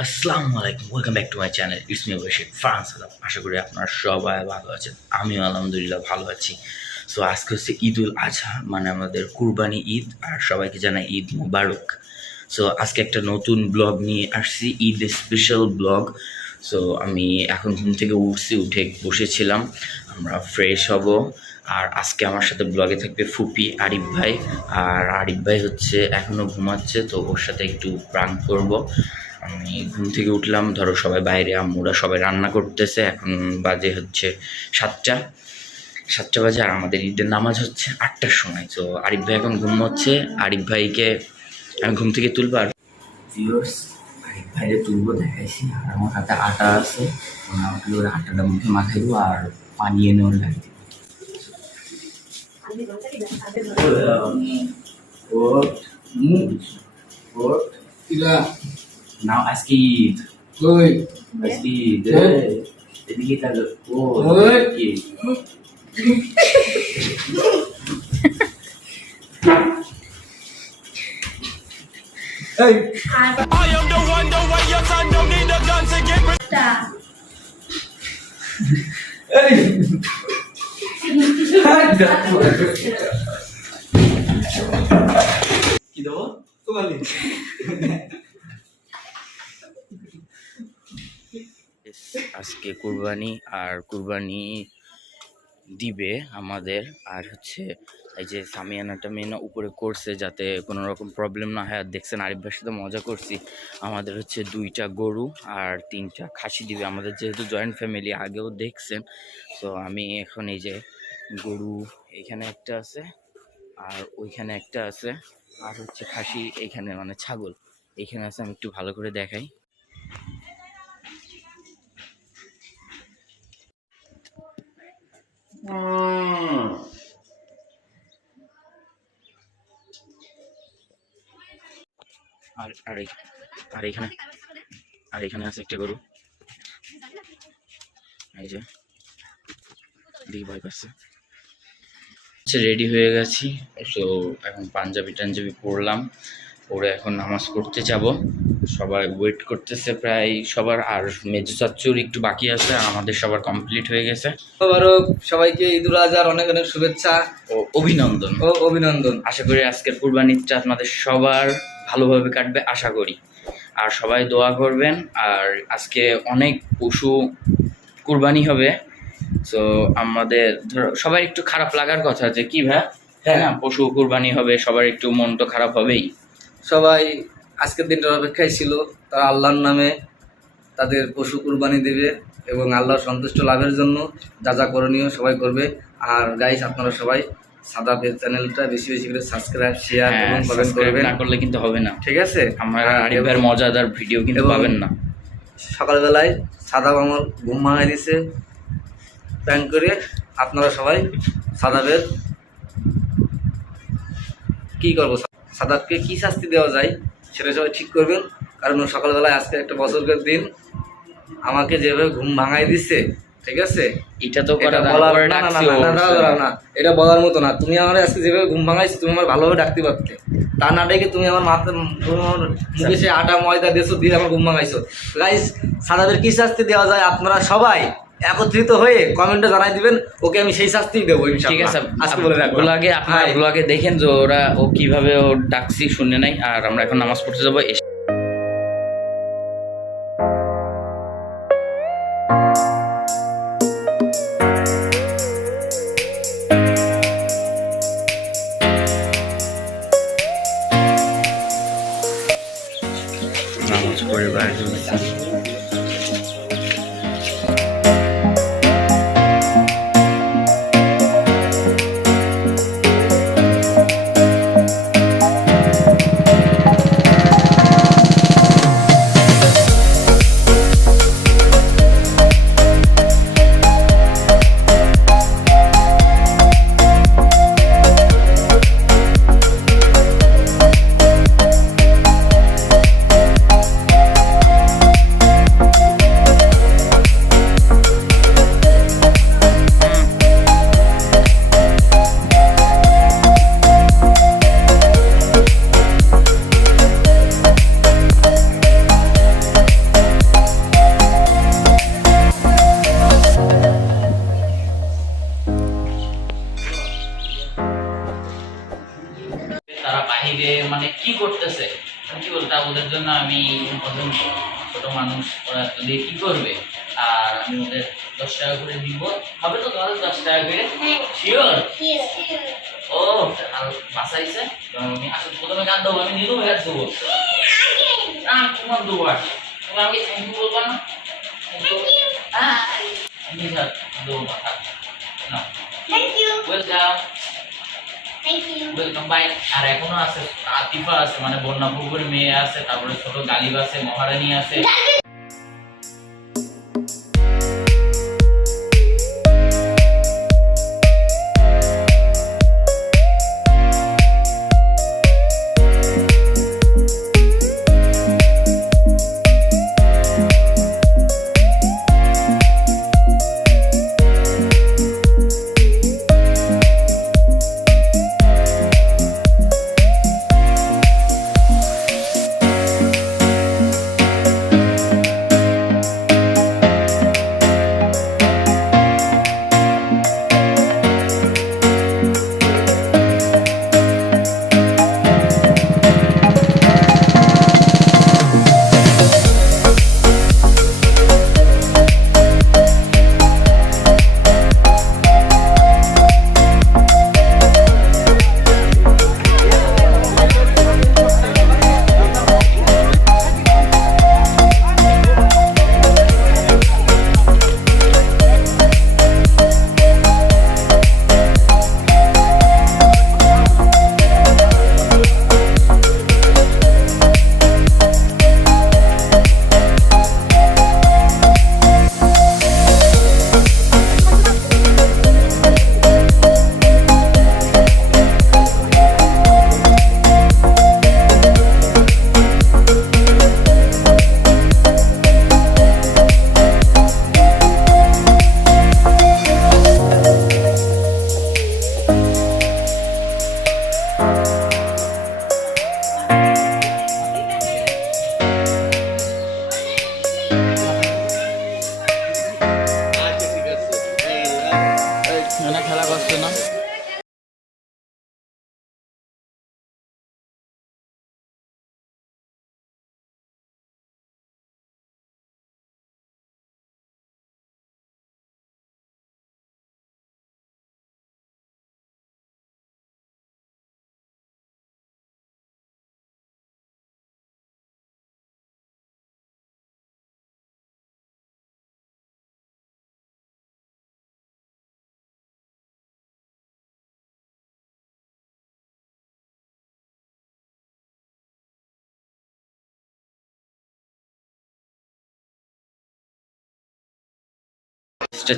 আসসালামু আলাইকুম welcome back to my channel it's me Baishik ফ্রান্স আলাম আশা করি আপনারা সবাই ভালো আছেন। আমিও আলহামদুলিল্লাহ ভালো আছি। সো আজকে হচ্ছে ঈদ উল আজহা মানে আমাদের কুরবানি ঈদ, আর সবাইকে জানাই ঈদ মুবারক। সো আজকে একটা নতুন ব্লগ নিয়ে আসছি, ঈদ স্পেশাল ব্লগ সো আমি এখন ঘুম থেকে উঠছি, উঠে বসেছিলাম। আমরা ফ্রেশ হব। আর আজকে আমার সাথে ব্লগে থাকবে ফুপি, আরিফ ভাই। আর আরিফ ভাই হচ্ছে এখনও ঘুমাচ্ছে, তো ওর সাথে একটু প্রাণ করব। আমি ঘুম থেকে উঠলাম ধরো সবাই বাইরে আম্মুরা সবাই রান্না করতেছে এখন বাজে হচ্ছে সাতটা। সাতটা বাজে আর আমাদের ঈদের নামাজ হচ্ছে আটটার সময়। তো আরিফ ভাই এখন ঘুম হচ্ছে আরিফ ভাইকে আমি ঘুম থেকে তুলবো আর ভিউয়ার্স আরিফ ভাইরে তুলবো দেখাইছি। আর আমার হাতে আটা আছে আমাকে ওর আটাটা মুখে মাখাই দেবো আর পানি এনে ওর দেবো। Now I skip. Good. I skip. Good. Jadi kita good. Good. Hey. I am the one, the way your son don't need a gun to get rid Hey. Ada. Gitu. আজকে কুরবানি আর কুরবানি দিবে আমাদের। আর হচ্ছে এই যে সামিয়ানা টামিয়ানা উপরে করছে যাতে কোনো রকম প্রবলেম না হয়। আর দেখছেন আরিফ ভাইয়ের সাথে মজা করছি। আমাদের হচ্ছে দুইটা গরু আর তিনটা খাসি দিবে। আমাদের যেহেতু জয়েন্ট ফ্যামিলি আগেও দেখছেন। তো আমি এখন এই যে গরু এখানে একটা আছে আর ওইখানে একটা আছে। আর হচ্ছে খাসি এইখানে মানে ছাগল। এইখানে আছে, আমি একটু ভালো করে দেখাই। আর আর আর এখানে আর এখানে আছে একটা গরু। এই যে দিকে ভয় পাচ্ছে। আচ্ছা রেডি হয়ে গেছি। তো এখন পাঞ্জাবি টাঞ্জাবি পরলাম। পরে এখন নামাজ পড়তে যাব। সবাই ওয়েট করতেছে প্রায় সবার আর মেজু চাচ্চুর একটু বাকি আছে আর আমাদের সবার কমপ্লিট হয়ে গেছে। মোবারক সবাইকে ঈদুল আজহার অনেক অনেক শুভেচ্ছা। ও অভিনন্দন। ও অভিনন্দন। আশা করি আজকের কুরবানিটা আপনাদের সবার ভালোভাবে কাটবে আশা করি। আর সবাই দোয়া করবেন আর আজকে অনেক পশু কুরবানি হবে। তো আমাদের ধরো সবাই একটু খারাপ লাগার কথা যে কি ভাই? হ্যাঁ। না পশু কুরবানি হবে সবার একটু মন তো খারাপ হবেই। সবাই আজকের দিনটার অপেক্ষায় ছিল তারা আল্লাহর নামে তাদের পশু কুরবানি দেবে এবং আল্লাহর সন্তুষ্ট লাভের জন্য যা যা করণীয় সবাই করবে। আর গাইস আপনারা সবাই সাদা পেজ চ্যানেলটা বেশি বেশি করে সাবস্ক্রাইব শেয়ার হ্যাঁ এবং কমেন্ট সাবস্ক্রাইব করবেন। না করলে কিন্তু হবে না। ঠিক আছে? আমার আর মজাদার ভিডিও কিন্তু পাবেন না। সকালবেলায় সাদা আমার ঘুম ভাঙাই দিছে। প্যান করে আপনারা সবাই সাদাবের কি করব? সাদাবকে কি শাস্তি দেওয়া যায়? সেটা সবাই ঠিক করবেন। কারণ সকালবেলায় আজকে একটা বছরকের দিন। আমাকে যেভাবে ঘুম ভাঙাই দিচ্ছে ঠিক আছে? এটা তো এটা করা বলার না, এটা বলার মতো না। তুমি আমার আজকে যেভাবে ঘুম ভাঙাইছো তুমি আমার ভালোভাবে ডাকতে পারতে। তা না ডেকে তুমি আমার মাথা তুমি আমার মুখে সে আটা ময়দা দিয়েছ দিয়ে আমার ঘুম ভাঙাইছো। গাইস সাদাদের কি শাস্তি দেওয়া যায়? আপনারা সবাই একত্রিত হয়ে কমেন্টে জানাই দিবেন ওকে আমি সেই শাস্তি দেবো ঠিক আছে আজকে বলে রাখব ব্লগে আপনার। ব্লগে দেখেন যে ওরা ও কীভাবে ও ডাকছি শুনে নাই আর আমরা এখন নামাজ পড়তে যাব হবে তো তোমাদের দশ টাকা করে শিওর ও বাসাইছে প্রথমে গান দেবো আমি নিজেও গান দেবো। না তোমার দেবো আর। তুমি আমাকে থ্যাংক ইউ বলব না? দেবো না। Thank you. Welcome welcome bye আর এখনও আছে আতিফা আছে মানে বন্যা পুকুর মেয়ে আছে তারপরে ছোট গালিব আছে মহারানী আছে।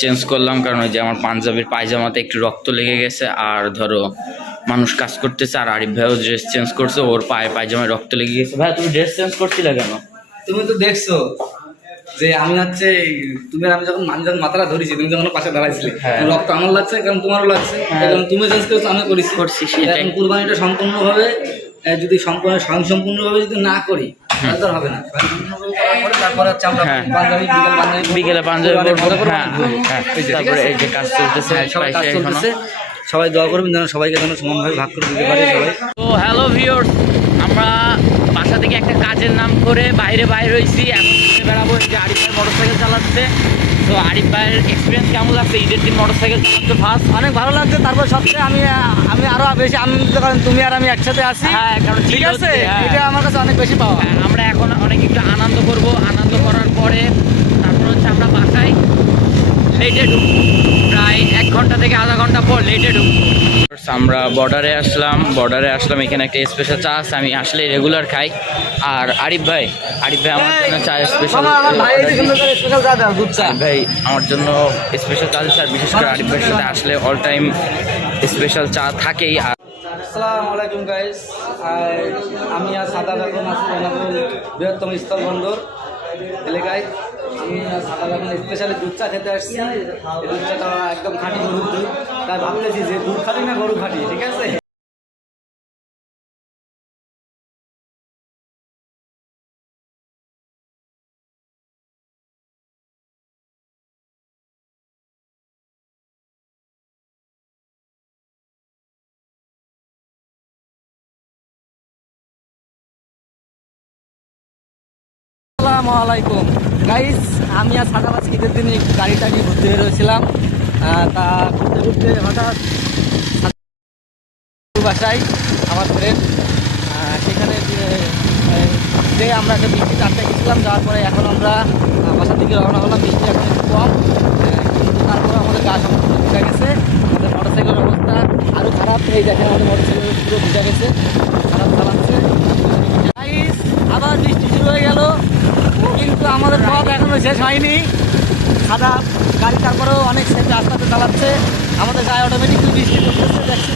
চেঞ্জ করলাম কারণ ওই যে আমার পাঞ্জাবির পায়জামাতে একটু রক্ত লেগে গেছে আর ধরো মানুষ কাজ করতেছে আর আরিফ ভাইও ড্রেস চেঞ্জ করছে ওর পায়ে পায়জামায় রক্ত লেগে গেছে ভাই তুমি ড্রেস চেঞ্জ করছিলে কেন তুমি তো দেখছ যে আমি হচ্ছে তুমি আমি যখন মান যখন মাথাটা ধরেছি তুমি যখন পাশে দাঁড়াইছিলে হ্যাঁ। রক্ত আমার লাগছে কারণ তোমারও লাগছে হ্যাঁ। কারণ তুমি চেঞ্জ করেছ আমি করেছি করছি। কুরবানিটা সম্পূর্ণভাবে যদি সম্পূর্ণ স্বয়ং সম্পূর্ণভাবে যদি না করি হবে না। স্বয়ংসম্পূর্ণভাবে করার পরে তারপরে আমরা হ্যাঁ। বিকেল পাঞ্জাবি হ্যাঁ হ্যাঁ তারপরে এই যে কাজ চলতেছে সবাই কাজ পাইছে চলতেছে। সবাই দোয়া করবেন যেন সবাইকে যেন সমানভাবে ভাগ করে দিতে পারে সবাই। তো হ্যালো ভিউয়ার্স আমরা বাসা থেকে একটা কাজের নাম করে বাইরে বাইরে হয়েছি। এখন বেড়াবো। যে আরিফ ভাই মোটরসাইকেল চালাচ্ছে। তো আরিফ ভাইয়ের এক্সপিরিয়েন্স কেমন লাগছে? ঈদের দিন মোটরসাইকেল চালাচ্ছে ফার্স্ট অনেক ভালো লাগছে। তারপর সবচেয়ে আমি আমি আরও বেশি আনন্দিত কারণ তুমি আর আমি একসাথে আছি। হ্যাঁ কারণ ঠিক আছে? হ্যাঁ। এটা আমার কাছে অনেক বেশি পাওয়া। হ্যাঁ, আমরা এখন অনেক একটু আনন্দ করব। আনন্দ করার পরে তারপর হচ্ছে আমরা বাসায় লেটে ঢুকবো। ঘণ্টা থেকে আধা ঘণ্টা পর লেটে ঢুকবো। আমরা বর্ডারে আসলাম বর্ডারে আসলাম এখানে একটা স্পেশাল চা আছে আমি আসলে রেগুলার খাই। আর আরিফ ভাই আরিফ ভাই আমার জন্য চা স্পেশাল ভাই এই সুন্দর করে স্পেশাল চা দাও দুধ চা। ভাই আমার জন্য স্পেশাল চা দিচ্ছে আর বিশেষ করে আরিফ ভাইয়ের সাথে আসলে অল টাইম স্পেশাল চা থাকেই। আর আসসালামু আলাইকুম গাইস আমি আর সাদা এখন আছি বৃহত্তম স্থল বন্দর এলাকায়। স্পেশালি দুধ চা খেতে আসছি। দুধ চাটা একদম খাঁটি গরুর দুধ। তাই ভাবতেছি যে দুধ খাটি না গরু খাটি ঠিক আছে? আসসালামু আলাইকুম। গাইস আমি আর সাদা সাদাবাজ ঈদের দিনে গাড়িটা নিয়ে ঘুরতে বেরোছিলাম আহ, তা ঘুরতে ঘুরতে হঠাৎ বাসায় আমার ফ্রেন্ড সেখানে যে- আমরা একটা বৃষ্টি চারটে গেছিলাম যাওয়ার পরে এখন আমরা বাসার দিকে রওনা হলাম। বৃষ্টি এখন একটু কম কিন্তু তারপরে আমাদের গা সমস্ত ভিজা গেছে। আমাদের মোটর সাইকেলের অবস্থা আরও খারাপ। হয়ে দেখেন আমাদের মোটর সাইকেল পুরো ভিজা গেছে। খারাপ চালাচ্ছে। আবার বৃষ্টি শুরু হয়ে গেল। কিন্তু আমাদের পথ এখনও শেষ হয়নি। সাদা গাড়ি তারপরেও অনেক সেফ রাস্তাতে চালাচ্ছে। আমাদের গায়ে অটোমেটিকলি বৃষ্টি পড়তেছে দেখছি।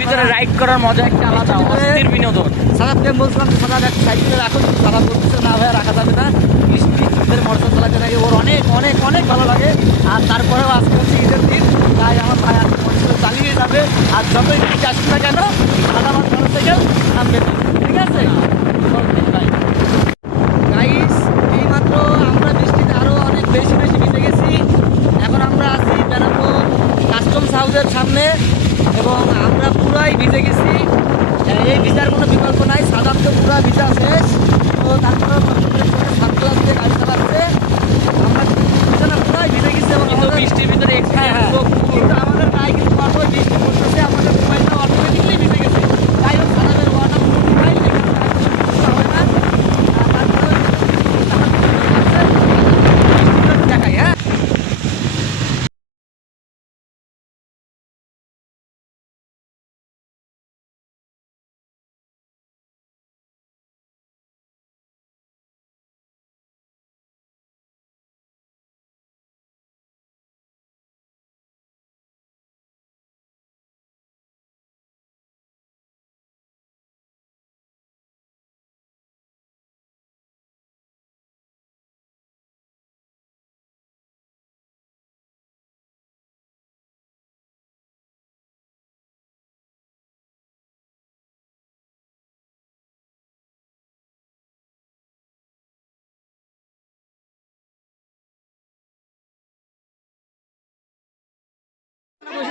ভিতরে রাইড করার মজা একটা আলাদা অস্থির বিনোদন। সাদা প্রেম বলছিলাম সাদা একটা সাইকেলে রাখুন সাদা বলতেছে না ভাই রাখা যাবে না। বৃষ্টি ভিতরে মোটর চালাতে থাকে ওর অনেক অনেক অনেক ভালো লাগে। আর তারপরেও আজকে হচ্ছে ঈদের দিন তাই আমার ভাই আজকে মোটর চালিয়ে যাবে। আর যতই বৃষ্টি আসুক না কেন সাদা আমার মোটর সাইকেল নামবে ঠিক আছে বাই গাইস এইমাত্র আমরা বৃষ্টিতে আরও অনেক বেশি বেশি ভিজে গেছি এখন আমরা আছি বেনাপুর কাস্টমস হাউসের সামনে এবং আমরা পুরাই ভিজে গেছি। এই ভিজার কোনো বিকল্প নাই সাদার তো পুরা ভিজা শেষ তো তারপরে সাত ক্লাস দিয়ে গাড়ি চালাচ্ছে। আমরা না পুরাই ভিজে গেছি এবং বৃষ্টির ভিতরে হ্যাঁ হ্যাঁ। কিন্তু আমাদের গায়ে কিন্তু বৃষ্টি পড়তেছে আমাদের মোবাইলটা অটোমেটিকলি ভিজে গেছে। তাই হোক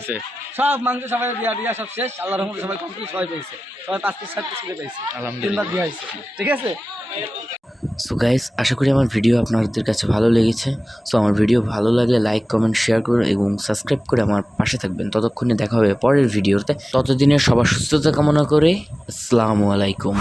গেছে সব মাংস সবাই দিয়া দিয়া সব শেষ। আল্লাহ রহমতে সবাই কমপ্লিট সবাই পেয়েছে। সবাই পাঁচ পিস সাত পিস করে পেয়েছে। আলহামদুলিল্লাহ। দেওয়া হয়েছে। ঠিক আছে? সো গাইস আশা করি আমার ভিডিও আপনাদের কাছে ভালো লেগেছে। সো আমার ভিডিও ভালো লাগলে লাইক কমেন্ট শেয়ার করুন এবং সাবস্ক্রাইব করে আমার পাশে থাকবেন। ততক্ষণে দেখা হবে পরের ভিডিওতে ততদিনের সবার সুস্থতা কামনা করে আসসালামু আলাইকুম।